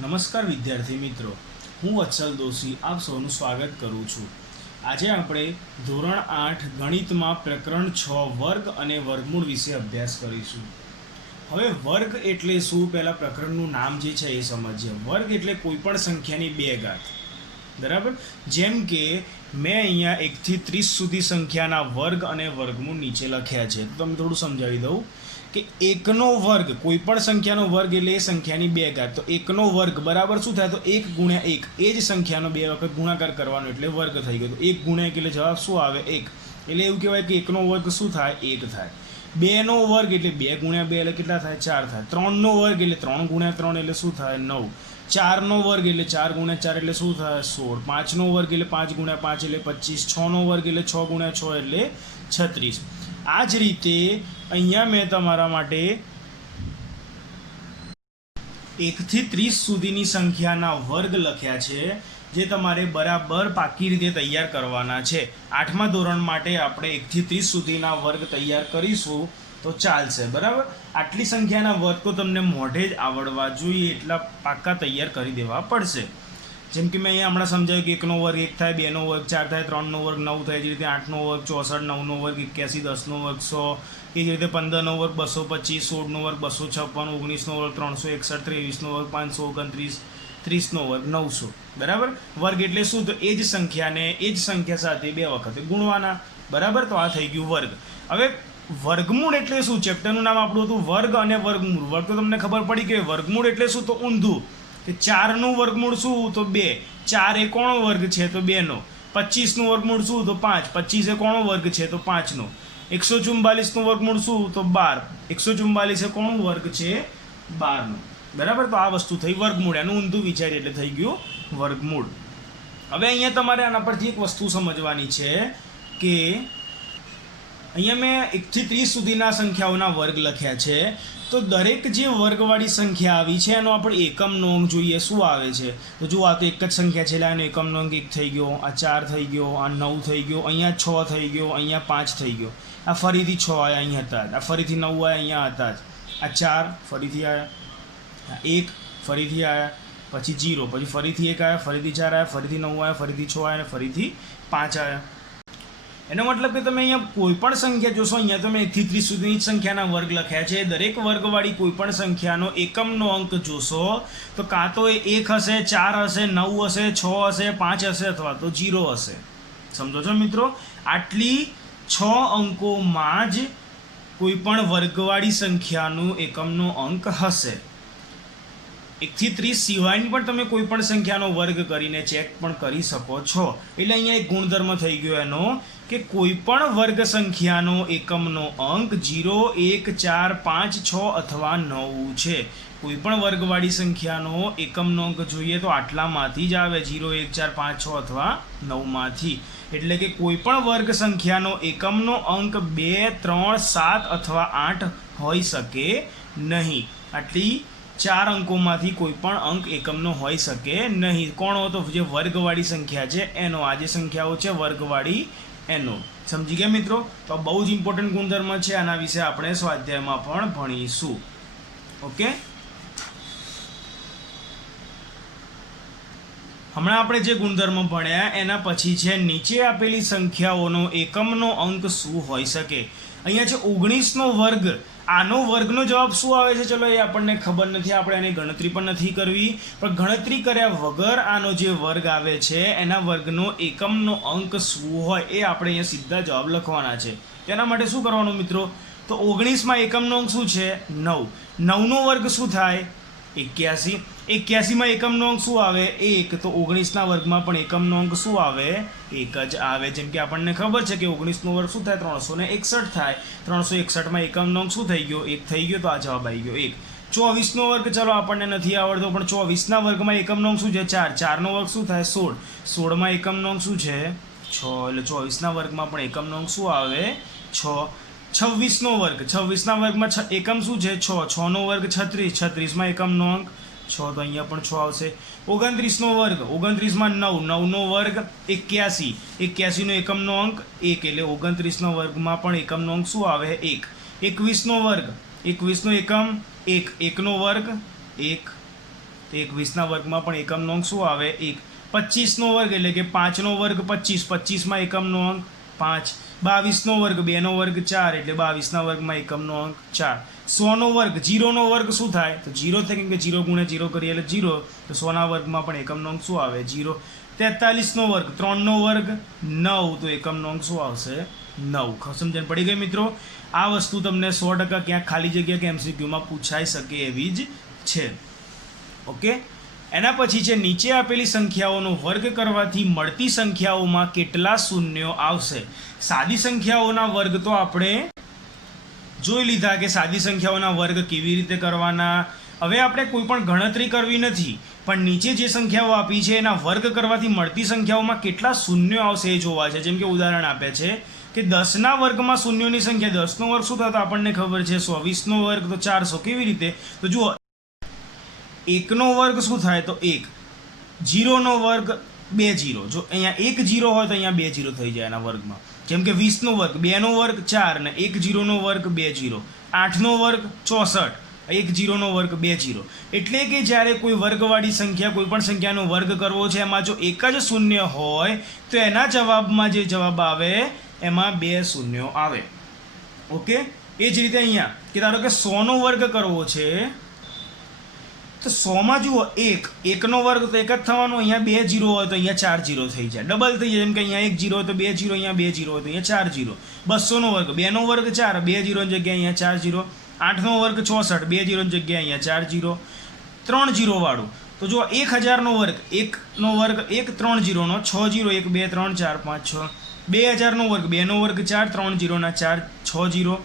નમસ્કાર વિદ્યાર્થી મિત્રો, હું વત્સલ દોશી આપ સૌનું સ્વાગત કરું છું। આજે આપણે ધોરણ 8 ગણિતમાં પ્રકરણ 6 વર્ગ અને વર્ગમૂળ વિશે અભ્યાસ કરીશું। હવે વર્ગ એટલે શું, પહેલાં પ્રકરણનું નામ જે છે એ સમજીએ। વર્ગ એટલે કોઈપણ સંખ્યાની બે ઘાત, બરાબર। જેમ કે મેં અહીંયા 1 થી 30 સુધી સંખ્યાના વર્ગ અને વર્ગમૂળ નીચે લખ્યા છે, તો તમને થોડું સમજાવી દઉં કે એકનો વર્ગ, કોઈ પણ સંખ્યાનો વર્ગ એટલે એ સંખ્યાની બે ઘાત। તો એકનો વર્ગ બરાબર શું થાય, તો 1 ગુણ્યા 1, એ જ સંખ્યાનો બે વખત ગુણાકાર કરવાનો એટલે વર્ગ થઈ ગયો। તો 1 ગુણ્યા 1 એટલે જવાબ શું આવે, 1। એટલે એવું કહેવાય કે એકનો વર્ગ શું થાય, 1 થાય। બેનો વર્ગ એટલે 2 ગુણ્યા 2 એટલે કેટલા થાય, 4 થાય। 3નો વર્ગ એટલે 3 ગુણ્યા 3 એટલે શું થાય, 9। 4નો વર્ગ એટલે 4 ગુણ્યા 4 એટલે શું થાય, 16। 5નો વર્ગ એટલે 5 ગુણ્યા 5 એટલે 25। 6નો વર્ગ એટલે 6 ગુણ્યા 6 એટલે 36। આ જ રીતે અહીંયા મેં તમારા માટે 1 થી 30 સુધીની સંખ્યાના વર્ગ લખ્યા છે, જે તમારે બરાબર પાકી રીતે તૈયાર કરવાના છે। 8મા ધોરણ માટે આપણે 1 થી 30 સુધીના વર્ગ તૈયાર કરીશું તો ચાલશે, બરાબર। આટલી સંખ્યાના વર્ગ તો તમને મોઢે જ આવડવા જોઈએ, એટલા પાક્કા તૈયાર કરી દેવા પડશે। જેમ કે મેં અહીંયા હમણાં સમજાવ્યું કે 1નો વર્ગ 1 થાય, 2નો વર્ગ 4 થાય, 3નો વર્ગ 9 થાય, જે રીતે 8નો વર્ગ 64, 9નો વર્ગ 81, 10નો વર્ગ 100, એ જ રીતે 15નો વર્ગ 225, 16નો વર્ગ 256, 19નો વર્ગ 361, 23નો વર્ગ 529, 30નો વર્ગ 900, બરાબર। વર્ગ એટલે શું, તો એ જ સંખ્યાને એ જ સંખ્યા સાથે બે વખતે ગુણવાના, બરાબર। તો આ થઈ ગયું વર્ગ। હવે વર્ગમૂળ એટલે શું, ચેપ્ટરનું નામ આપણું હતું વર્ગ અને વર્ગમૂળ। વર્ગ તો તમને ખબર પડી કે વર્ગમૂળ એટલે શું, તો ઊંધું કે 4નું વર્ગમૂળ શું, તો 2। 4 એ કોનો વર્ગ છે, તો 2નો। 25નું વર્ગમૂળ શું, તો 5। 25 એ કોનો વર્ગ છે, તો 5નો। 144નું વર્ગમૂળ શું, તો 12। 144 એ કોનો વર્ગ છે, 12નો, બરાબર। તો આ વસ્તુ થઈ વર્ગમૂળ, એનું ઊંધું વિચારીએ એટલે થઈ ગયું વર્ગમૂળ। હવે અહીંયા તમારે આના પરથી એક વસ્તુ સમજવાની છે કે અહીંયા મેં 1 થી 30 સુધીના સંખ્યાઓના વર્ગ લખ્યા છે, તો દરેક જે વર્ગવાળી સંખ્યા આવી છે એનો આપણે એકમનો અંક જોઈએ, શું આવે છે। તો જુઓ, આ તો એક જ સંખ્યા છે, એટલે આનો એકમનો અંક 1 થઈ ગયો, આ 4 થઈ ગયો, આ 9 થઈ ગયો, અહીંયા 6 થઈ ગયો, અહીંયા 5 થઈ ગયો, આ ફરીથી 6 આવ્યા અહીં હતા જ, આ ફરીથી 9 આવ્યા અહીંયા હતા જ, આ 4 ફરીથી આવ્યા, આ 1 ફરીથી આવ્યા, પછી 0, પછી ફરીથી 1 આવ્યા, ફરીથી 4 આવ્યા, ફરીથી 9 આવ્યા, ફરીથી 6 આવ્યા, ફરીથી 5 આવ્યા। એનો મતલબ કે તમે અહીંયા કોઈ પણ સંખ્યા જોશો, અહીંયા તમે 1 થી 30 સુધીની સંખ્યાના વર્ગ લખ્યા છે, દરેક વર્ગવાળી કોઈ પણ સંખ્યાનો એકમનો અંક જોશો તો કાં તો એ 1 હશે, 4 હશે, 9 હશે, 6 હશે, 5 હશે, અથવા તો 0 હશે। સમજો છો મિત્રો? આટલી 6 અંકોમાં જ કોઈ પણ વર્ગવાળી સંખ્યાનું એકમનો અંક હશે। 1 થી 30 સિવાયની પણ તમે કોઈ પણ સંખ્યાનો વર્ગ કરીને ચેક પણ કરી શકો છો। એટલે અહીંયા એક ગુણધર્મ થઈ ગયો એનો કે કોઈ પણ વર્ગ સંખ્યાનો એકમનો અંક 0, 1, 4, 5, 6 અથવા 9 છે। કોઈ પણ વર્ગવાળી સંખ્યાનો એકમનો અંક જોઈએ તો આટલામાંથી જ આવે, 0, 1, 4, 5, 6 અથવા 9માંથી। એટલે કે કોઈ પણ વર્ગ સંખ્યાનો એકમનો અંક 2, 3, 7 અથવા 8 હોઈ શકે નહીં। આટલી 4 અંકોમાંથી કોઈ પણ અંક એકમનો હોઈ શકે નહીં। કોણો? તો જે વર્ગવાળી સંખ્યા છે એનો, આ જે સંખ્યાઓ છે વર્ગવાળી એનો। સમજી ગયા મિત્રો? તો બહુ જ ઇમ્પોર્ટન્ટ ગુણધર્મ છે, આના વિશે આપણે સ્વાધ્યાયમાં પણ ભણીશું। ઓકે, હમણાં આપણે જે ગુણધર્મ ભણ્યા એના પછી છે નીચે આપેલી સંખ્યાઓનો એકમનો અંક શું હોઈ શકે। અહીંયા છે 19નો વર્ગ, આનો વર્ગનો જવાબ શું આવે છે, ચલો એ આપણને ખબર નથી, આપણે એની ગણતરી પણ નથી કરવી, પણ ગણતરી કર્યા વગર આનો જે વર્ગ આવે છે એના વર્ગનો એકમનો અંક શું હોય એ આપણે અહીંયા સીધા જવાબ લખવાના છે। તેના માટે શું કરવાનું મિત્રો, તો 19માં એકમનો અંક શું છે, 9। 9નો વર્ગ શું થાય, 81। 81માં એકમનો અંક શું આવે, 1। તો 19ના વર્ગમાં પણ એકમનો અંક શું આવે, 1 જ આવે। જેમ કે આપણને ખબર છે કે 19નો વર્ગ શું થાય, 361 થાય। 361માં એકમનો અંક શું થઈ ગયો, 1 થઈ ગયો, તો આ જવાબ આવી ગયો 1। 24નો વર્ગ ચલો આપણને નથી આવડતો, પણ 24ના વર્ગમાં એકમનો અંક શું છે, 4। 4નો વર્ગ શું થાય, 16। 16માં એકમનો અંક શું છે, 6। એટલે 24ના વર્ગમાં પણ એકમનો અંક શું આવે, 6। 26નો વર્ગ, 26ના વર્ગમાં એકમ શું છે, 6। 6નો વર્ગ 36। 36માં એકમનો અંક 6, તો અહીંયા પણ 6 આવશે। 29નો વર્ગ, 29માં 9। 9નો વર્ગ 81। 81નો એકમનો અંક 1, એટલે 29ના વર્ગમાં પણ એકમનો અંક શું આવે, 1। 21નો વર્ગ, 21નો એકમ 1। 1નો વર્ગ 1। તો 21ના વર્ગમાં પણ એકમનો અંક શું આવે? 1. 25નો વર્ગ એટલે કે 5નો વર્ગ 25, 25માં એકમનો અંક 5. 22નો વર્ગ 2નો વર્ગ 4 એટલે 22ના વર્ગમાં એકમનો અંક 4. 100નો વર્ગ 0નો વર્ગ શું થાય? તો 0 થાય, કેમ કે 0 ગુણ્યા 0 કરીએ એટલે 0, તો 100ના વર્ગમાં પણ એકમનો અંક શું આવે? 0. 43નો વર્ગ 3નો વર્ગ 9, તો એકમનો અંક શું આવશે? 9. સમજણ પડી ગઈ મિત્રો? આ વસ્તુ તમને 100% ક્યાંક ખાલી જગ્યા કે MCQમાં પૂછાઈ શકે એવી જ છે. ઓકે, એના પછી છે નીચે આપેલી સંખ્યાઓનો વર્ગ કરવાથી મળતી સંખ્યાઓમાં કેટલા શૂન્યો આવશે? સાદી સંખ્યાઓના વર્ગ તો આપણે જોઈ લીધા કે સાદી સંખ્યાઓના વર્ગ કેવી રીતે કરવાના. હવે આપણે કોઈ પણ ગણતરી કરવી નથી, પણ નીચે જે સંખ્યાઓ આપી છે એના વર્ગ કરવાથી મળતી સંખ્યાઓમાં કેટલા શૂન્યો આવશે એ જોવા છે. જેમ કે ઉદાહરણ આપે છે કે 10ના વર્ગમાં શૂન્યોની સંખ્યા, 10નો વર્ગ શું થતો આપણને ખબર છે? 120નો વર્ગ તો 400. કેવી રીતે? તો જુઓ, 1નો વર્ગ શું થાય? તો 1. 0નો વર્ગ 2 0. જો અહીંયા 1 0 હોય તો અહીંયા 2 0 થઈ જાય એના વર્ગમાં. જેમ કે 20નો વર્ગ 2નો વર્ગ 4 ને 1 0નો વર્ગ 2 0. 8નો વર્ગ 64, 1 0નો વર્ગ 2 0. એટલે કે જ્યારે કોઈ વર્ગવાળી સંખ્યા, કોઈ પણ સંખ્યાનો વર્ગ કરવો છે, એમાં જો એક જ શૂન્ય હોય તો એના જવાબમાં જે જવાબ આવે એમાં 2 શૂન્યો આવે. ઓકે, એ જ રીતે અહીંયા કે ધારો કે 100નો વર્ગ કરવો છે, તો 100માં જુઓ 1નો વર્ગ તો 1 જ થવાનો. અહીંયા 2 0 હોય તો અહીંયા 4 0 થઈ જાય, ડબલ થઈ જાય. જેમ કે અહીંયા 1 0 હોય તો 2 0, અહીંયા 2 0 હોય તો અહીંયા 4 0. 200નો વર્ગ 2નો વર્ગ 4, 2 0 ની જગ્યાએ અહીંયા 4 0. 8નો વર્ગ 64, 2 0 ની જગ્યાએ અહીંયા 4 0. 3 0 વાળું તો જુઓ 1000નો વર્ગ 1નો વર્ગ 1, 3 0નો 6 0, 1 2 3 4 5 6. 2000નો વર્ગ 2નો વર્ગ 4, 3 0ના 4 6 0.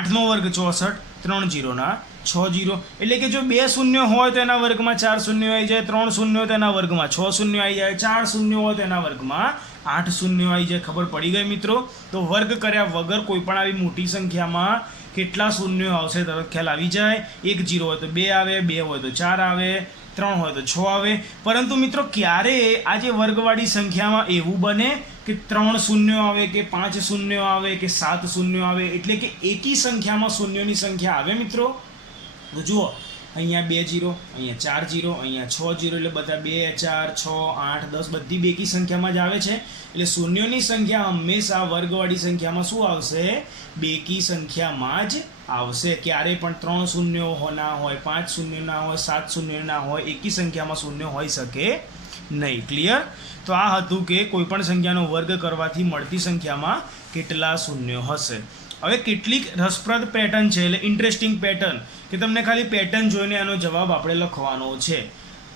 8નો વર્ગ 64, 3 0ના 6 0. એટલે કે જો 2 શૂન્ય હોય તો એના વર્ગમાં 4 શૂન્ય આવી જાય, 3 શૂન્ય હોય તો એના વર્ગમાં 6 શૂન્ય આવી જાય, 4 શૂન્ય હોય તો એના વર્ગમાં 8 શૂન્ય આવી જાય. ખબર પડી ગઈ મિત્રો? તો વર્ગ કર્યા વગર કોઈ પણ આવી મોટી સંખ્યામાં કેટલા શૂન્યો આવશે તરત ખ્યાલ આવી જાય. 1 0 હોય તો 2 આવે, 2 હોય તો 4 આવે, 3 હોય તો 6 આવે. પરંતુ મિત્રો ક્યારે આ જે વર્ગવાળી સંખ્યામાં એવું બને કે 3 શૂન્યો આવે કે 5 શૂન્યો આવે કે 7 શૂન્યો આવે, એટલે કે એકી સંખ્યામાં શૂન્યોની સંખ્યા આવે મિત્રો? તો જુઓ, અહીંયા 2 0, અહીંયા 4 0, અહીંયા 6 0, એટલે બધા 2 4 6 8 10 બધી બેકી સંખ્યામાં જ આવે છે. એટલે શૂન્યોની સંખ્યા હંમેશા વર્ગવાળી સંખ્યામાં શું આવશે? બેકી સંખ્યામાં જ આવશે. ક્યારેય પણ 3 શૂન્યો ના હોય, 5 શૂન્ય ના હોય, 7 શૂન્ય ના હોય, એકી સંખ્યામાં શૂન્ય હોઈ શકે નહીં. ક્લિયર? તો આ હતું કે કોઈ પણ સંખ્યાનો વર્ગ કરવાથી મળતી સંખ્યામાં કેટલા શૂન્યો હશે. હવે કેટલીક રસપ્રદ પેટર્ન છે, એટલે ઇન્ટરેસ્ટિંગ પેટર્ન, કે તમને ખાલી પેટર્ન જોઈને એનો જવાબ આપણે લખવાનો છે.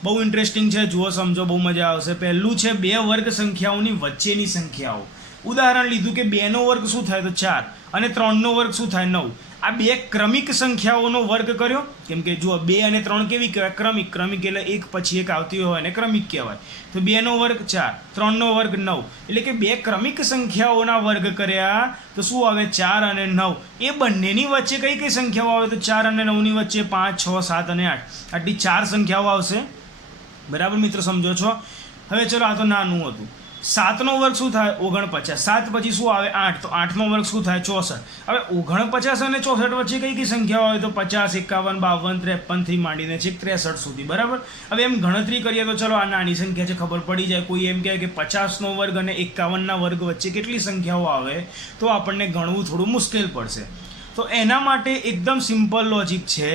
બહુ ઇન્ટરેસ્ટિંગ છે, જુઓ સમજો, બહુ મજા આવશે. પહેલું છે 2 વર્ગ સંખ્યાઓની વચ્ચેની સંખ્યાઓ. ઉદાહરણ લીધું કે 2નો વર્ગ શું થાય? તો 4, અને 3નો વર્ગ શું થાય? 9. આ 2 ક્રમિક સંખ્યાઓનો વર્ગ કર્યો. કેમ કે જુઓ 2 અને 3 કેવી કહેવાય? ક્રમિક. ક્રમિક એટલે એક પછી એક આવતી હોય અને ક્રમિક કહેવાય. તો 2નો વર્ગ 4, 3નો વર્ગ 9. એટલે કે 2 ક્રમિક સંખ્યાઓના વર્ગ કર્યા તો શું આવે? 4 અને 9. એ બંનેની વચ્ચે કઈ કઈ સંખ્યાઓ આવે? તો 4 અને 9ની વચ્ચે 5 6 7 અને 8, આટલી 4 સંખ્યાઓ આવશે. બરાબર મિત્રો, સમજો છો? હવે ચલો, આ તો નાનું હતું. 7નો વર્ગ શું થાય? 49. 7 પછી શું આવે? 8. તો 8નો વર્ગ શું થાય? 64. હવે 49 અને 64 વચ્ચે કઈ કઈ સંખ્યાઓ આવે? તો 50 51 52 53 થી માંડીને છેક 63 સુધી. બરાબર? હવે એમ ગણતરી કરીએ તો ચલો, આ નાની સંખ્યા છે, ખબર પડી જાય. કોઈ એમ કહે કે 50નો વર્ગ અને 51ના વર્ગ વચ્ચે કેટલી સંખ્યાઓ આવે, તો આપણને ગણવું થોડું મુશ્કેલ પડશે. તો એના માટે એકદમ સિમ્પલ લોજિક છે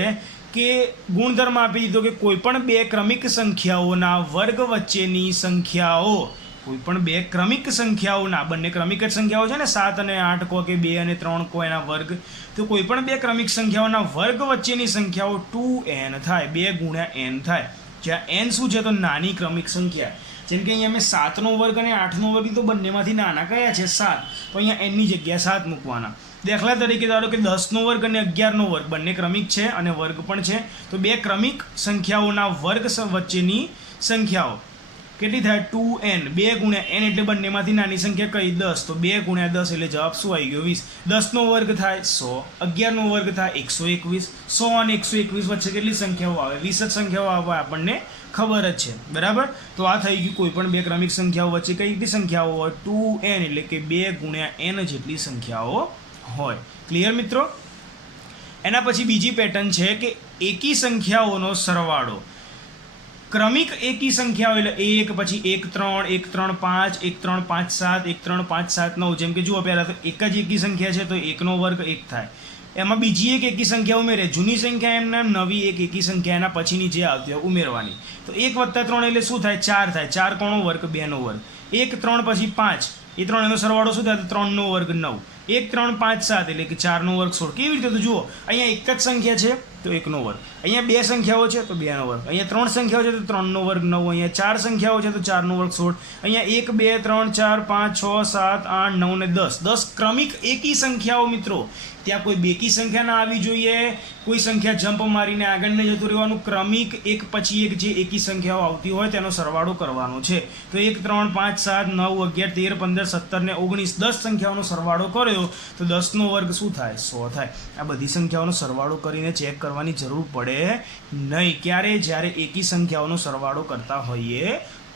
કે ગુણધર્મ આપી દીધો કે કોઈ પણ 2 ક્રમિક સંખ્યાઓના વર્ગ વચ્ચેની સંખ્યાઓ, કોઈ પણ 2 ક્રમિક સંખ્યાઓના, બંને ક્રમિક જ સંખ્યાઓ છે ને, 7 અને 8 કહો કે 2 અને 3 કહો એના વર્ગ, તો કોઈ પણ 2 ક્રમિક સંખ્યાઓના વર્ગ વચ્ચેની સંખ્યાઓ 2n થાય, 2 ગુણ્યા n થાય. જ્યાં n શું છે? તો નાની ક્રમિક સંખ્યા. જેમ કે અહીંયા મેં 7નો વર્ગ અને 8નો વર્ગ તો બંનેમાંથી નાના કયા છે? 7. તો અહીંયા nની જગ્યાએ 7 મૂકવાના. દાખલા તરીકે ધારો કે 10નો વર્ગ અને 11નો વર્ગ બંને ક્રમિક છે અને વર્ગ પણ છે. તો 2 ક્રમિક સંખ્યાઓના વર્ગ વચ્ચેની સંખ્યાઓ કેટલી થાય? 2n. 2 ગુણ્યા n એટલે બંનેમાંથી નાની સંખ્યા કઈ? 10. તો 2 ગુણ્યા 10 એટલે જવાબ શું આવી ગયો? 20. 10નો વર્ગ થાય 100, 11નો વર્ગ થાય 121. 100 અને 121 વચ્ચે કેટલી સંખ્યાઓ આવે? 20 જ સંખ્યાઓ આવે, આપણને ખબર જ છે. બરાબર? તો આ થઈ ગયું કોઈ પણ 2 ક્રમિક સંખ્યાઓ વચ્ચે કઈ કેટલી સંખ્યાઓ હોય? 2n. એટલે કે 2 ગુણ્યા n જેટલી સંખ્યાઓ હોય. ક્લિયર મિત્રો? એના પછી બીજી પેટર્ન છે કે એકી સંખ્યાઓનો સરવાળો. ક્રમિક એકી સંખ્યાઓ એટલે 1 પછી 1 3 1 3 5 1 3 5 7 1 3 5 7 9 જેમ કે જુઓ પહેલાં તો એક જ એકી સંખ્યા છે તો 1નો વર્ગ 1 થાય. એમાં બીજી એક એકી સંખ્યા ઉમેરે, જૂની સંખ્યા એમને નવી એક એકી સંખ્યા એના પછીની જે આવતી હોય ઉમેરવાની. તો 1 + 3 એટલે શું થાય? 4 થાય. 4 કોનો વર્ગ? 2નો વર્ગ. 1 3 પછી 5 એ 3 એનો સરવાળો શું થાય? તો 3નો વર્ગ 9. 1 3 5 7 એટલે કે 4નો વર્ગ 16. કેવી રીતે? તો જુઓ અહીંયા એક જ સંખ્યા છે તો 1નો વર્ગ, અહીંયા 2 સંખ્યાઓ છે તો 2નો વર્ગ, અહીંયા 3 સંખ્યાઓ છે તો 3નો વર્ગ 9, અહીંયા 4 સંખ્યાઓ છે તો 4નો વર્ગ 16, અહીંયા 1 2 3 4 5 6 7 8 9 ને 10. 10 ક્રમિક એકી સંખ્યાઓ મિત્રો. ત્યાં કોઈ બેકી સંખ્યા ના આવી જોઈએ, કોઈ સંખ્યા જમ્પ મારીને આગળ નહીં જતું રહેવાનું. ક્રમિક એક પછી એક જે એકી સંખ્યાઓ આવતી હોય તેનો સરવાળો કરવાનો છે. તો 1 3 5 7 9 11 13 15 17 ને 19 10 સંખ્યાઓનો સરવાળો કર્યો તો 10નો વર્ગ શું થાય? 100 થાય. આ બધી સંખ્યાઓનો સરવાળો કરીને ચેક કરવાની જરૂર પડે નહીં. ક્યારે? જ્યારે એકી સંખ્યાઓનો સરવાળો કરતા હોઈએ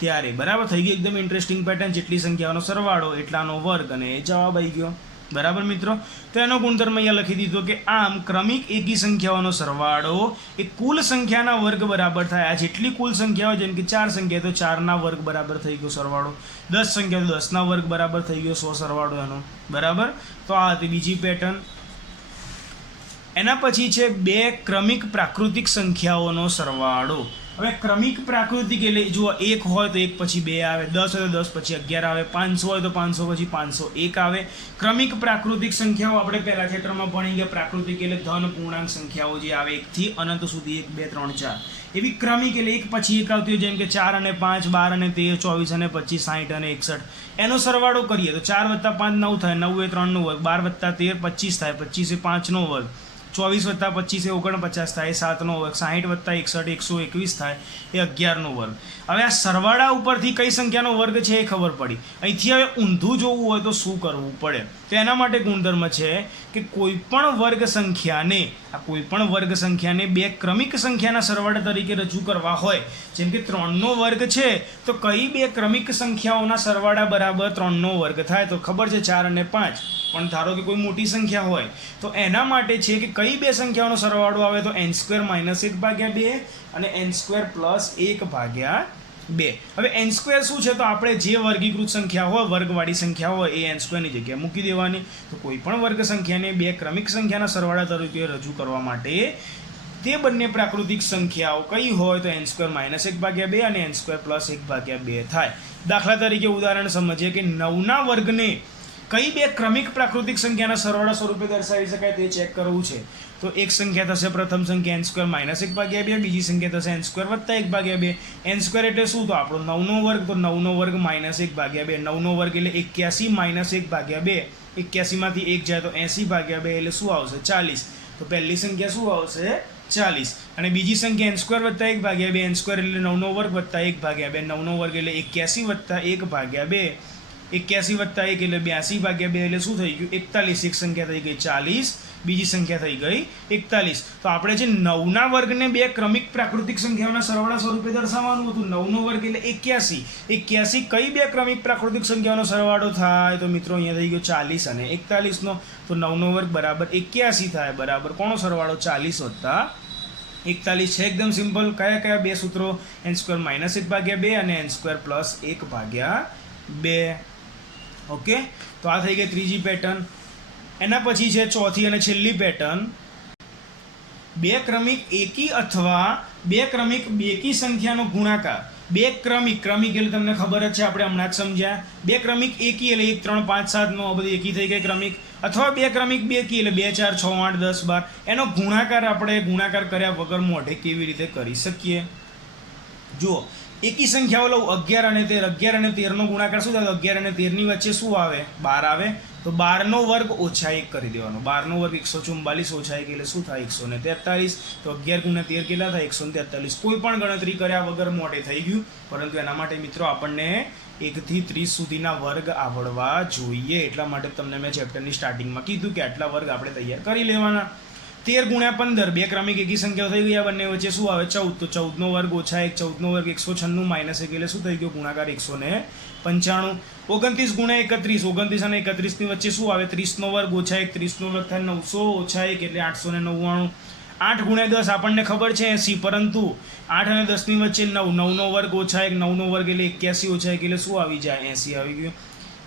ત્યારે. બરાબર થઈ ગઈ એકદમ ઇન્ટરેસ્ટિંગ પેટર્ન. જેટલી સંખ્યાઓનો સરવાળો એટલાનો વર્ગ અને જવાબ આવી ગયો. બરાબર મિત્રો. તો એનો ગુણધર્મ અહીંયા લખી દીધો કે આમ ક્રમિક એકી સંખ્યાઓનો સરવાળો એ કુલ સંખ્યાના વર્ગ બરાબર થાય. આ જેટલી કુલ સંખ્યાઓ જેમ કે 4 સંખ્યા તો 4ના વર્ગ બરાબર થઈ ગયો સરવાળો, 10 સંખ્યા તો 10ના વર્ગ બરાબર થઈ ગયો 100 સરવાળો એનો. બરાબર. તો આ હતી બીજી પેટર્ન. એના પછી છે બે ક્રમિક પ્રાકૃતિક સંખ્યાઓનો સરવાળો. હવે ક્રમિક પ્રાકૃતિક એટલે જુઓ 1 હોય તો 1 પછી 2 આવે, 10 હોય તો 10 પછી 11 આવે, 500 હોય તો 500 પછી 501 આવે. ક્રમિક પ્રાકૃતિક સંખ્યાઓ આપણે પહેલા ચેપ્ટરમાં ભણી ગયા. પ્રાકૃતિક એટલે ધન પૂર્ણાંક સંખ્યાઓ જે આવે 1 થી અનંત સુધી, 1 2 3 4. એવી ક્રમિક એટલે 1 પછી 1 આવતી હોય જેમ કે 4 અને 5 12 અને 13 24 અને 25 60 અને 61. એનો સરવાળો કરીએ તો 4 + 5 9 થાય, 9 એ 3નો વર્ગ, 12 + 13 25 થાય, 25 એ 5નો વર્ગ, 24 + 25 એ 49 થાય, 7નો વર્ગ, 60 + 61 121 થાય, એ 11નો વર્ગ. હવે આ સરવાળા ઉપરથી કઈ સંખ્યાનો વર્ગ છે એ ખબર પડી. અહીંથી હવે ઊંધું જોવું હોય તો શું કરવું પડે? તો એના માટે ગુણધર્મ છે કે કોઈપણ વર્ગ સંખ્યાને બે ક્રમિક સંખ્યાના સરવાળા તરીકે રજૂ કરવા હોય, જેમ કે 3નો વર્ગ છે તો કઈ બે ક્રમિક સંખ્યાઓના સરવાળા બરાબર 3નો વર્ગ થાય? તો ખબર છે 4 અને 5. પણ ધારો કે કોઈ મોટી સંખ્યા હોય તો એના માટે છે કે કઈ બે સંખ્યાઓનો સરવાળો આવે? તો n² - 1/2 અને n² + 1/2. હવે n² શું છે? તો આપણે જે વર્ગીકૃત સંખ્યા હોય, વર્ગવાળી સંખ્યા હોય એ n² ની જગ્યાએ મૂકી દેવાની. તો કોઈ પણ વર્ગ સંખ્યાને બે ક્રમિક સંખ્યાના સરવાળા તરીકે રજૂ કરવા માટે તે બંને પ્રાકૃતિક સંખ્યાઓ કઈ હોય? તો n² - 1/2 અને n² + 1/2 થાય. દાખલા તરીકે ઉદાહરણ સમજીએ કે 9ના વર્ગને કઈ બે ક્રમિક પ્રાકૃતિક સંખ્યાના સરવાળા સ્વરૂપે દર્શાવી શકાય તે ચેક કરવું છે. તો એક સંખ્યા થશે પ્રથમ સંખ્યા n² - 1/2, બીજી સંખ્યા થશે n² + 1/2. n² એટલે શું? તો આપણો 9નો વર્ગ, તો 9નો વર્ગ - 1/2. 9નો વર્ગ એટલે 81 - 1/2. 81 માંથી 1 જાય તો 80/2 એટલે શું આવશે? 40. તો પહેલી સંખ્યા શું આવશે? 40. અને બીજી સંખ્યા n² + 1/2. n² એટલે 9નો વર્ગ + 1/2. 9નો વર્ગ એટલે 81 + 1/2. 81 + 1 એટલે 82/2 એટલે શું થઈ ગયું? 41. એક સંખ્યા થઈ ગઈ 40, બીજી સંખ્યા થઈ ગઈ 41. તો આપણે જે 9ના વર્ગને બે ક્રમિક પ્રાકૃતિક સંખ્યાઓના સરવાળા સ્વરૂપે દર્શાવવાનું હતું. 9નો વર્ગ એટલે 81. 81 કઈ બે ક્રમિક પ્રાકૃતિક સંખ્યાઓનો સરવાળો થાય? તો મિત્રો અહીંયા થઈ ગયો 40 અને 41નો. તો 9નો વર્ગ બરાબર 81 થાય. બરાબર કોનો સરવાળો? 40 + 41 છે. એકદમ સિમ્પલ. કયા કયા બે સૂત્રો? n² - 1/2 અને n² + 1/2. ઓકે. તો આ થઈ ગઈ ત્રીજી પેટર્ન. એના પછી છે ચોથી અને છેલ્લી પેટર્ન. બે ક્રમિક એકી અથવા બે ક્રમિક બેકી સંખ્યાનો ગુણાકાર. બે ક્રમિક એટલે તમને ખબર જ છે, આપણે હમણાં જ સમજ્યા. બે ક્રમિક એકી એટલે 1 3 5 7 9 બધી એકી થઈ ગઈ ક્રમિક. અથવા બે ક્રમિક બેકી એટલે 2 4 6 8 10 12. એનો ગુણાકાર આપણે ગુણાકાર કર્યા વગર મોઢે કેવી રીતે કરી શકીએ? જુઓ એકી સંખ્યાઓ લઉં 11 અને 13. 11 અને 13નો ગુણાકાર શું થાય? 11 અને 13ની વચ્ચે શું આવે? 12 આવે. તો 12નો વર્ગ ઓછા 1 કરી દેવાનો. 12નો વર્ગ 144 ઓછા 1 એટલે શું થાય? 143. તો 11 × 13 કેટલા થાય? 143. કોઈ પણ ગણતરી કર્યા વગર મોઢે થઈ ગયું. પરંતુ એના માટે મિત્રો આપણને 1 થી 30 સુધીના વર્ગ આવડવા જોઈએ. એટલા માટે તમને મેં ચેપ્ટરની સ્ટાર્ટિંગમાં કીધું કે આટલા વર્ગ આપણે તૈયાર કરી લેવાના. 13 × 15 બે ક્રમિક એકી સંખ્યાઓ થઈ ગયા. બંને વચ્ચે શું આવે? 14. તો 14નો વર્ગ ઓછા 1. 14નો વર્ગ 196 - 1 એટલે શું થઈ ગયો? ગુણાકાર 195. 29 × 31. 29 અને 31ની વચ્ચે શું આવે? 30નો વર્ગ ઓછા 1. 30નો વર્ગ થાય 900 ઓછા 1 એટલે 899. 8 ગુણ્યા 10 આપણને ખબર છે 80, પરંતુ 8 અને 10ની વચ્ચે 9, 9નો વર્ગ ઓછા 1, 9નો વર્ગ એટલે 81 ઓછા 1 એટલે શું આવી જાય? 80 આવી ગયું.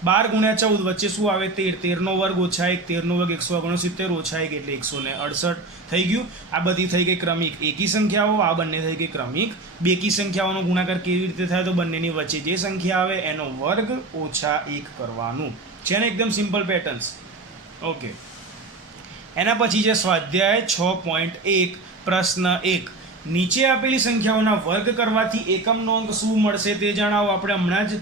12 ગુણ્યા 14 વચ્ચે શું આવે? 13, 13નો વર્ગ ઓછા 1, 13નો વર્ગ 169 ઓછા 1 એટલે 168 થઈ ગયું. આ બધી થઈ ગઈ ક્રમિક એકી સંખ્યાઓ, આ બંને થઈ ગઈ ક્રમિક બેકી સંખ્યાઓનો ગુણાકાર કેવી રીતે થાય? તો બંનેની વચ્ચે જે સંખ્યા આવે એનો વર્ગ ઓછા 1 કરવાનું છે ને, એકદમ સિમ્પલ પેટર્ન્સ. ઓકે, એના પછી છે સ્વાધ્યાય 6.1 પ્રશ્ન 1. નીચે આપેલી સંખ્યાઓના વર્ગ કરવાથી એકમનો અંક શું મળશે તે જણાવો. આપણે હમણાં જ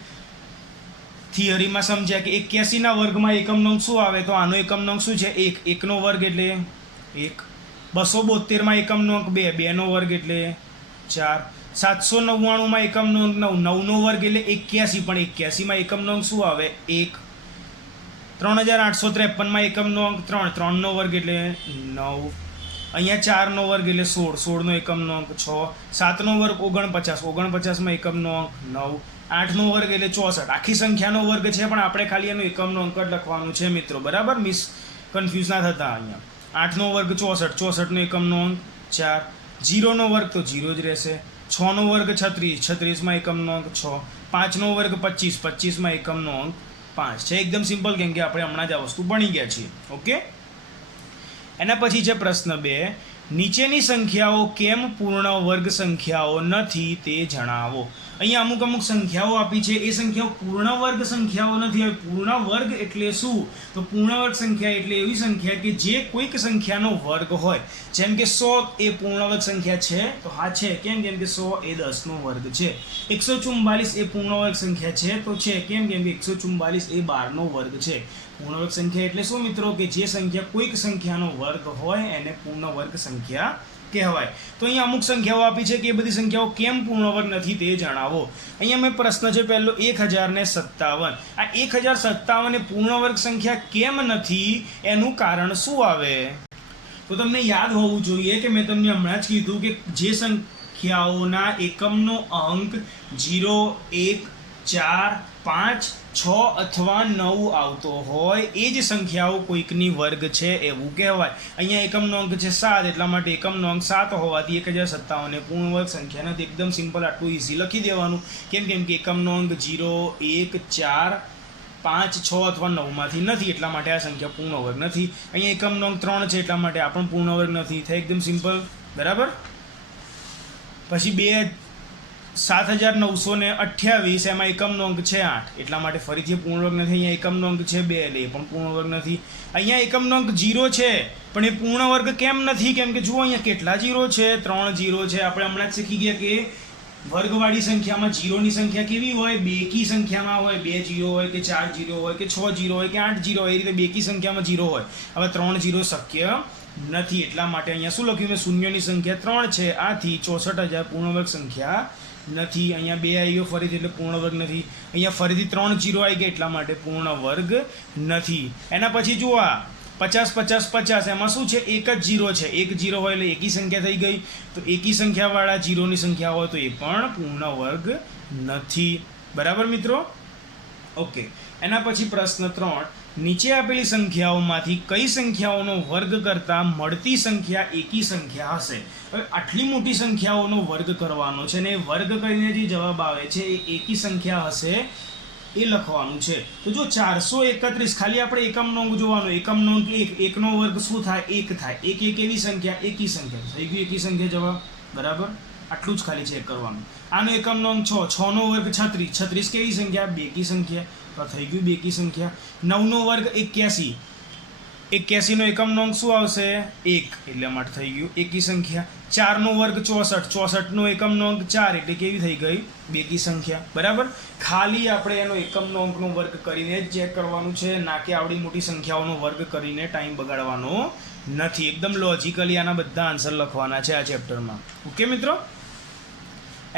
થિયરીમાં સમજ્યા કે 81ના વર્ગમાં એકમનો અંક શું આવે? તો આનો એકમનો અંક શું છે? 1. 1નો વર્ગ એટલે 1. 272માં એકમનો અંક 2. 2નો વર્ગ એટલે 4. 799માં એકમનો અંક 9. 9નો વર્ગ એટલે 81, પણ 81માં એકમનો અંક શું આવે? 1. 3853માં એકમનો અંક 3. 3નો વર્ગ એટલે 9. અહીંયા 4નો વર્ગ એટલે 16. 16નો એકમનો અંક 6. 7નો વર્ગ 49. 49માં એકમનો અંક 9. 8નો વર્ગ એટલે 64. આખી સંખ્યાનો વર્ગ છે, પણ આપણે ખાલી એનો એકમનો અંક જ લખવાનું છે મિત્રો, બરાબર? કન્ફ્યુઝ ના થતા. અહીંયા 8નો વર્ગ 64. 64નો એકમનો અંક 4. 0નો વર્ગ તો 0 જ રહેશે. 6નો વર્ગ 36. 36માં એકમનો અંક 6. 5નો વર્ગ 25. 25માં એકમનો અંક 5 છે. એકદમ સિમ્પલ, કેમ કે આપણે હમણાં જ આ વસ્તુ ભણી ગયા છીએ. ઓકે, એના પછી છે પ્રશ્ન 2. નીચેની સંખ્યાઓ કેમ પૂર્ણ વર્ગ સંખ્યાઓ નથી તે જણાવો. અહીંયા અમુક સંખ્યાઓ આપી છે, એ સંખ્યાઓ પૂર્ણ વર્ગ સંખ્યાઓ નથી. હવે પૂર્ણ વર્ગ એટલે શું? તો પૂર્ણ વર્ગ સંખ્યા એટલે એવી સંખ્યા કે જે કોઈક સંખ્યાનો વર્ગ હોય. જેમ કે 100 એ પૂર્ણ વર્ગ સંખ્યા છે? તો હા છે. કેમ? કેમ કે 100 એ 10નો વર્ગ છે. 144 એ પૂર્ણ વર્ગ સંખ્યા છે? તો છે. કેમ? કેમ કે 144 એ 12નો વર્ગ છે. પૂર્ણ વર્ગ સંખ્યા એટલે શું મિત્રો? કે જે સંખ્યા કોઈક સંખ્યાનો વર્ગ હોય એને પૂર્ણ વર્ગ સંખ્યા કહેવાય. તો અહીંયા અમુક સંખ્યાઓ આપી છે કે એ બધી સંખ્યાઓ કેમ પૂર્ણ વર્ગ નથી તે જણાવો. અહીંયા મેં પ્રશ્ન છે પહેલો 1057. આ 1057 એ પૂર્ણ વર્ગ સંખ્યા કેમ નથી? એનું કારણ શું આવે? તો તમને યાદ હોવું જોઈએ કે મેં તમને હમણાં જ કીધું કે જે સંખ્યાઓના એકમનો અંક 0, 1, 4, 5, 6 અથવા 9 આવતો હોય એ જ સંખ્યાઓ કોઈકની વર્ગ છે એવું કહેવાય. અહીંયા એકમનો અંક છે 7, એટલા માટે એકમનો અંક 7 હોવાથી 1057 એ પૂર્ણ વર્ગ સંખ્યા નથી. એકદમ સિમ્પલ, આટલું ઇઝી લખી દેવાનું. કેમ? કેમ કે એકમનો અંક 0, 1, 4, 5, 6 અથવા 9માંથી નથી, એટલા માટે આ સંખ્યા પૂર્ણ વર્ગ નથી. અહીંયા એકમનો અંક 3 છે, એટલા માટે આ પણ પૂર્ણ વર્ગ નથી. થાય એકદમ સિમ્પલ, બરાબર? પછી 7928 એમાં એકમનો અંક છે 8, એટલા માટે ફરીથી પૂર્ણ વર્ગ નથી. અહીંયા એકમનો અંક છે 2 એટલે એ પણ પૂર્ણ વર્ગ નથી. અહીંયા એકમનો અંક 0 છે, પણ એ પૂર્ણ વર્ગ કેમ નથી? કેમ કે જુઓ અહીંયા કેટલા 0 છે? 3 0 છે. આપણે હમણાં જ શીખી ગયા કે વર્ગવાળી સંખ્યામાં 0ની સંખ્યા કેવી હોય? બેકી સંખ્યામાં હોય. 2 0 હોય કે 4 0 હોય કે 6 0 હોય કે 8 0 હોય, એ રીતે બેકી સંખ્યામાં 0 હોય. હવે 3 0 શક્ય નથી, એટલા માટે અહીંયા શું લખ્યું મેં? શૂન્યની સંખ્યા 3 છે, આથી 64000 પૂર્ણ વર્ગ સંખ્યા નથી. અહીંયા 2 આવી ગયો ફરીથી એટલે પૂર્ણ વર્ગ નથી. અહીંયા ફરીથી 3 0 આવી ગયા, એટલા માટે પૂર્ણ વર્ગ નથી. એના પછી જુઓ 50 50 50 એમાં શું છે? એક જ 0 છે. 1 0 હોય એટલે એકી સંખ્યા થઈ ગઈ. તો એકી સંખ્યાવાળા 0ની સંખ્યા હોય તો એ પણ પૂર્ણ વર્ગ નથી. બરાબર મિત્રો? ઓકે, એના પછી પ્રશ્ન 3. નીચે આપેલી સંખ્યાઓમાંથી કઈ સંખ્યાઓનો વર્ગ કરતાં મળતી સંખ્યા એકી સંખ્યા હશે? હવે આટલી મોટી સંખ્યાઓનો વર્ગ કરવાનો છે ને એ વર્ગ કરીને જે જવાબ આવે છે એ એકી સંખ્યા હશે એ લખવાનું છે. તો જો 431, ખાલી આપણે એકમનો અંક જોવાનો. એકમનો અંક 1, 1નો વર્ગ શું થાય? 1 થાય. 1 1 એવી સંખ્યા, એકી સંખ્યા થઈ ગયું એકી સંખ્યા જવાબ. બરાબર? આટલું જ ખાલી ચેક કરવાનું. આનો એકમનો અંક 6, 6નો વર્ગ 36. 36 કેવી સંખ્યા? બેકી સંખ્યા, તો થઈ ગયું બેકી સંખ્યા. 9નો વર્ગ 81. 81નો એકમનો અંક શું આવશે? 1, એટલે માટે થઈ ગયું એકી સંખ્યા. 4નો વર્ગ 64. 64નો એકમનો અંક 4, એટલે કેવી થઈ ગઈ? બેકી સંખ્યા. બરાબર? ખાલી આપણે એનો એકમનો અંકનો વર્ગ કરીને જ ચેક કરવાનું છે, ના કે આવડી મોટી સંખ્યાઓનો વર્ગ કરીને ટાઈમ બગાડવાનો નથી. એકદમ લોજિકલી આના બધા આન્સર લખવાના છે આ ચેપ્ટરમાં. ઓકે મિત્રો?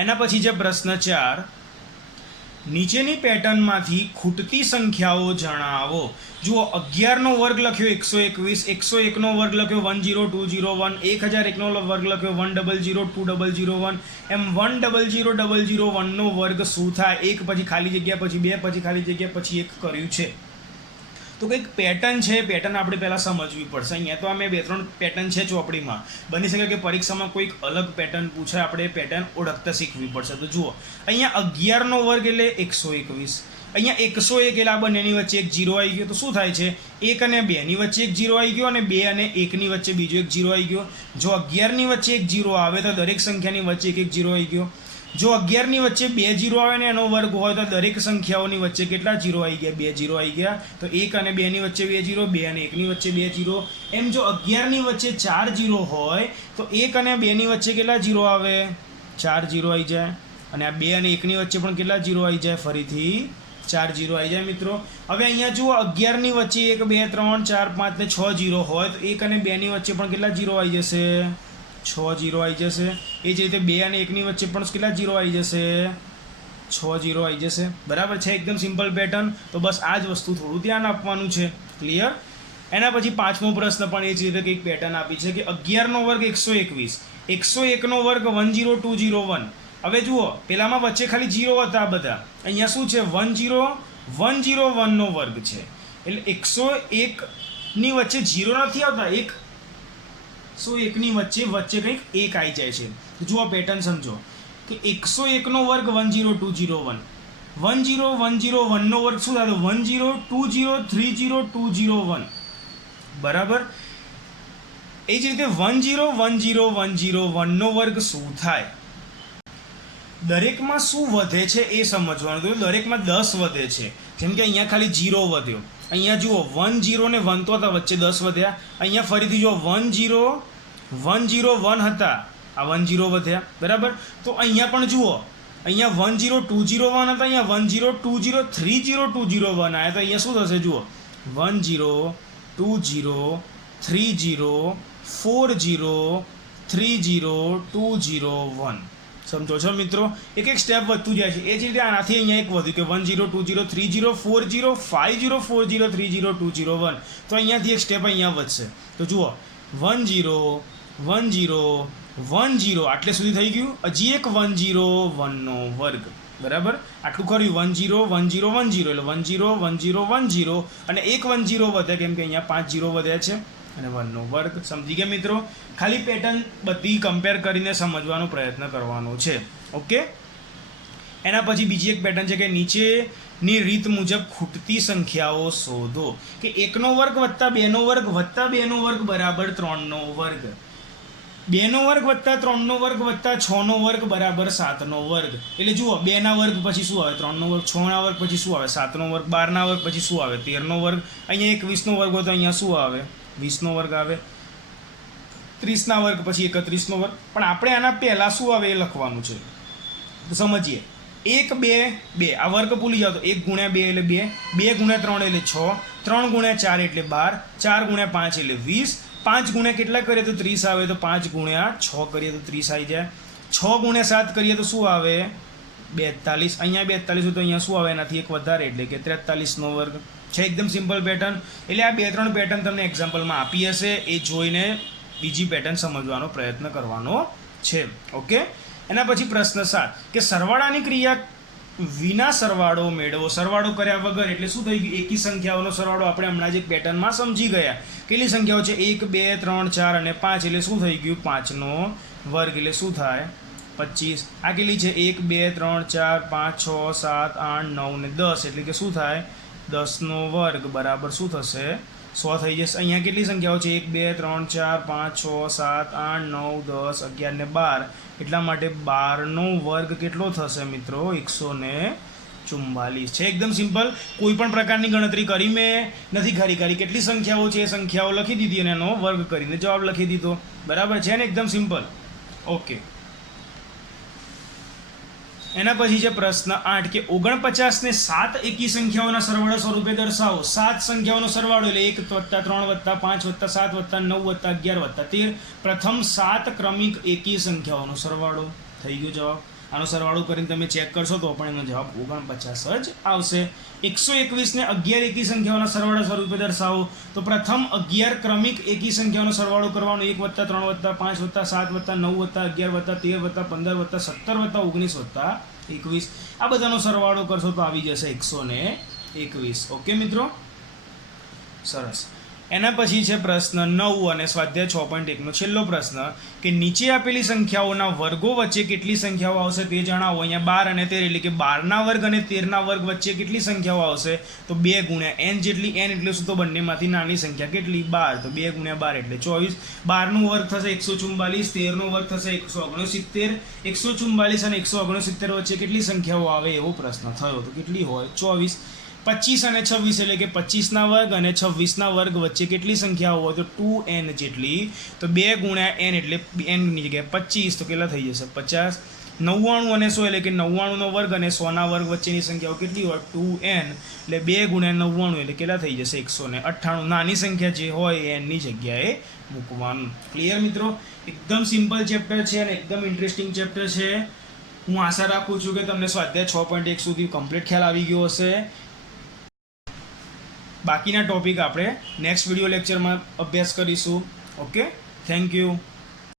એના પછી છે પ્રશ્ન 4. નીચેની પેટર્નમાંથી ખૂટતી સંખ્યાઓ જણાવો. જુઓ 11નો વર્ગ લખ્યો 121, 101નો વર્ગ લખ્યો 10201, 1001નો વર્ગ લખ્યો 100201, એમ 100001નો વર્ગ શું થાય? 1 પછી ખાલી જગ્યા, પછી 2 પછી ખાલી જગ્યા, પછી 1 કર્યું છે. તો કંઈક પેટર્ન છે, પેટર્ન આપણે પહેલાં સમજવી પડશે. અહીંયા તો આ મેં 2-3 પેટર્ન છે ચોપડીમાં. બની શકે કે પરીક્ષામાં કોઈક અલગ પેટર્ન પૂછે, આપણે પેટર્ન ઓળખતા શીખવી પડશે. તો જુઓ, અહીંયા 11નો વર્ગ એટલે 121. અહીંયા 101 એટલે આ બંનેની વચ્ચે એક 0 આવી ગયો. તો શું થાય છે, 1 અને 2ની વચ્ચે એક 0 આવી ગયો અને 2 અને 1ની વચ્ચે બીજો એક 0 આવી ગયો. જો 11ની વચ્ચે એક 0 આવે તો દરેક સંખ્યાની વચ્ચે એક 0 આવી ગયો. જો 11ની વચ્ચે 2 0 આવે ને એનો વર્ગ હોય તો દરેક સંખ્યાઓની વચ્ચે કેટલા 0 આવી ગયા? 2 0 આવી ગયા. તો 1 અને 2ની વચ્ચે 2 0, 2 અને 1ની વચ્ચે 2 0. એમ જો 11ની વચ્ચે 4 0 હોય તો 1 અને 2ની વચ્ચે કેટલા 0 આવે? 4 0 આવી જાય. અને આ 2 અને 1ની વચ્ચે પણ કેટલા 0 આવી જાય? ફરીથી 4 0 આવી જાય મિત્રો. હવે અહીંયા જુઓ, 11ની વચ્ચે 1 2 3 4 5 ને 6 0 હોય તો 1 અને 2ની વચ્ચે પણ કેટલા 0 આવી જશે? 6 0 આવી જશે. એ જ રીતે 2 અને 1ની વચ્ચે પણ કેટલા 0 આવી જશે? 6 0 આવી જશે. બરાબર છે, એકદમ સિમ્પલ પેટર્ન. તો બસ આ જ વસ્તુ થોડું ધ્યાન આપવાનું છે. ક્લિયર? એના પછી 5મો પ્રશ્ન પણ એ જ રીતે કંઈક પેટર્ન આપી છે કે 11નો વર્ગ 121, 101નો વર્ગ 10201. હવે જુઓ, પેલામાં વચ્ચે ખાલી 0 હતા બધા. અહીંયા શું છે? 10101નો વર્ગ છે. એટલે 101ની વચ્ચે 0 નથી આવતા, 101ની વચ્ચે કંઈક 1 આવી જાય છે. જુઓ પેટર્ન સમજો કે 101નો વર્ગ 10201, 10101નો વર્ગ શું થાય? 102030201. બરાબર. એ જ રીતે 1010101નો વર્ગ શું થાય? દરેકમાં શું વધે છે એ સમજવાનું. તો દરેકમાં 10 વધે છે. જેમ કે અહીંયા ખાલી 0 વધ્યો. અહીંયા જુઓ 1 0 ને 1 તો હતા, વચ્ચે 10 વધ્યા. અહીંયા ફરીથી જો 1 0 101 હતા, આ 1 0 વધ્યા. બરાબર. તો અહીંયા પણ જુઓ, અહીંયા 10201 હતા, અહીંયા 102030201 આવ્યા. તો અહીંયા શું થશે? જુઓ 10203040302001. સમજો છો મિત્રો? એક એક સ્ટેપ વધતું જાય છે. એ જ રીતે આનાથી અહીંયા એક વધ્યું કે 102030405040300201. તો અહીંયાથી એક સ્ટેપ અહીંયા વધશે. તો જુઓ 101010 આટલે સુધી થઈ ગયું. હજી એક 101નો વર્ગ. બરાબર. આટલું કર્યું 101010 એટલે 101010 અને એક 10 વધે કેમ કે અહીંયા 5 0 વધ્યા છે અને 1નો વર્ગ. સમજી ગયા મિત્રો? ખાલી પેટર્ન બધી કમ્પેર કરીને સમજવાનો પ્રયત્ન કરવાનો છે. ઓકે. એના પછી બીજી એક પેટર્ન છે કે નીચેની રીત મુજબ ખૂટતી સંખ્યાઓ શોધો. કે 1નો વર્ગ વત્તા 2નો વર્ગ વત્તા 2નો વર્ગ બરાબર 3નો વર્ગ. 2નો વર્ગ વત્તા 3નો વર્ગ વત્તા 6નો વર્ગ બરાબર 7નો વર્ગ. એટલે જુઓ, 2ના વર્ગ પછી શું આવે? 3નો વર્ગ. 6ના વર્ગ પછી શું આવે? 7નો વર્ગ. 12ના વર્ગ પછી શું આવે? 13નો વર્ગ. અહીંયા 21નો વર્ગ હોય તો અહીંયા શું આવે? 20નો વર્ગ આવે. 30ના વર્ગ પછી 31નો વર્ગ. પણ આપણે આના પહેલાં શું આવે એ લખવાનું છે. તો સમજીએ. 1 2 2 આ વર્ગ ભૂલી જાઓ તો 1 ગુણ્યા 2 એટલે 2, 2 ગુણ્યા 3 એટલે 6, 3 ગુણ્યા 4 એટલે 12, 4 ગુણ્યા 5 એટલે 20, 5 ગુણ્યા કેટલા કરીએ તો 30 આવે. તો 5 ગુણ્યા 6 કરીએ તો 30 આવી જાય. 6 ગુણ્યા 7 કરીએ તો શું આવે? 42. અહીંયા 42 હોય તો અહીંયા શું આવે? એનાથી એક વધારે એટલે કે 43નો વર્ગ છે. એકદમ સિમ્પલ પેટર્ન. એટલે આ 2-3 પેટર્ન તમને એક્ઝામ્પલમાં આપી હશે, એ જોઈને બીજી પેટર્ન સમજવાનો પ્રયત્ન કરવાનો છે. ઓકે. એના પછી પ્રશ્ન 7 કે સરવાળાની ક્રિયા વિના સરવાળો મેળવો. સરવાળો કર્યા વગર એટલે શું થઈ ગયું? એકી સંખ્યાઓનો સરવાળો આપણે હમણાં જ એક પેટર્નમાં સમજી ગયા. કેટલી સંખ્યાઓ છે? 1 2 3 4 અને 5 એટલે શું થઈ ગયું? 5નો વર્ગ એટલે શું થાય? 25. આ કેટલી છે? 1 2 3 4 5 6 7 8 9 ને 10 એટલે કે શું થાય? 10નો વર્ગ બરાબર શું થશે? 100 થઈ જશે. અહીંયા કેટલી સંખ્યાઓ છે? 1 2 3 4 5 6 7 8 9 10 11 ને 12. એટલા માટે 12નો વર્ગ કેટલો થશે મિત્રો? 144 છે. એકદમ સિમ્પલ. કોઈ પણ પ્રકારની ગણતરી કરી મેં નથી કરી. કેટલી સંખ્યાઓ છે એ સંખ્યાઓ લખી દીધી અને એનો વર્ગ કરીને જવાબ લખી દીધો. બરાબર છે ને? એકદમ સિમ્પલ. ઓકે. એના પછી છે પ્રશ્ન 8 કે 49ને 7 એકી સંખ્યાઓના સરવાળા સ્વરૂપે દર્શાવો. 7 સંખ્યાઓનો સરવાળો એટલે 1 + 3 + 5 + 7 + 9 + 11 + 13. પ્રથમ 7 ક્રમિક એકી સંખ્યાઓનો સરવાળો. થઈ ગયો જવાબ. આનો સરવાળો કરીને તમે ચેક કરશો તો પણ એનો જવાબ 49 જ આવશે. 121ને 11 એકી સંખ્યાઓના સરવાળા સ્વરૂપે દર્શાવો. તો પ્રથમ 11 ક્રમિક એકી સંખ્યાઓનો સરવાળો કરવાનો. 1 + 3 + 5 + 7 + 9 + 11 + 13 + 15 + 17 + 19 + 21. આ બધાનો સરવાળો કરશો તો આવી જશે 121. ઓકે મિત્રો? સરસ. એના પછી છે પ્રશ્ન 9 અને સ્વાધ્યાય 6.1નો છેલ્લો પ્રશ્ન કે નીચે આપેલી સંખ્યાઓના વર્ગો વચ્ચે કેટલી સંખ્યાઓ આવશે તે જણાવો. અહીંયા 12 અને 13 એટલે કે 12ના વર્ગ અને 13ના વર્ગ વચ્ચે કેટલી સંખ્યાઓ આવશે? તો 2 ગુણ્યા n જેટલી. n એટલે શું? તો બંનેમાંથી નાની સંખ્યા કેટલી? 12. તો 2 ગુણ્યા 12 એટલે 24. 12નો વર્ગ થશે 144, 13નો વર્ગ થશે 169. 144 અને 169 વચ્ચે કેટલી સંખ્યાઓ આવે એવો પ્રશ્ન થયો. તો કેટલી હોય? 24. 25 અને 26 એટલે કે 25ના વર્ગ અને 26ના વર્ગ વચ્ચે કેટલી સંખ્યાઓ હોય? તો 2n જેટલી. તો 2 ગુણ્યા n એટલે n ની જગ્યાએ 25. તો કેટલા થઈ જશે? 50. 99 અને 100 એટલે કે 99નો વર્ગ અને 100ના વર્ગ વચ્ચેની સંખ્યાઓ કેટલી હોય? 2n. એટલે 2 ગુણ્યા 99 એટલે કેટલા થઈ જશે? 198. નાની સંખ્યા જે હોય એ n ની જગ્યાએ મૂકવાનું. ક્લિયર મિત્રો? એકદમ સિમ્પલ ચેપ્ટર છે અને એકદમ ઇન્ટરેસ્ટિંગ ચેપ્ટર છે. હું આશા રાખું છું કે તમને સ્વાધ્યાય 6.1 સુધી કમ્પ્લીટ ખ્યાલ આવી ગયો હશે. બાકીના ટોપિક આપણે નેક્સ્ટ વિડીયો લેક્ચરમાં અભ્યાસ કરીશું. Okay, thank you.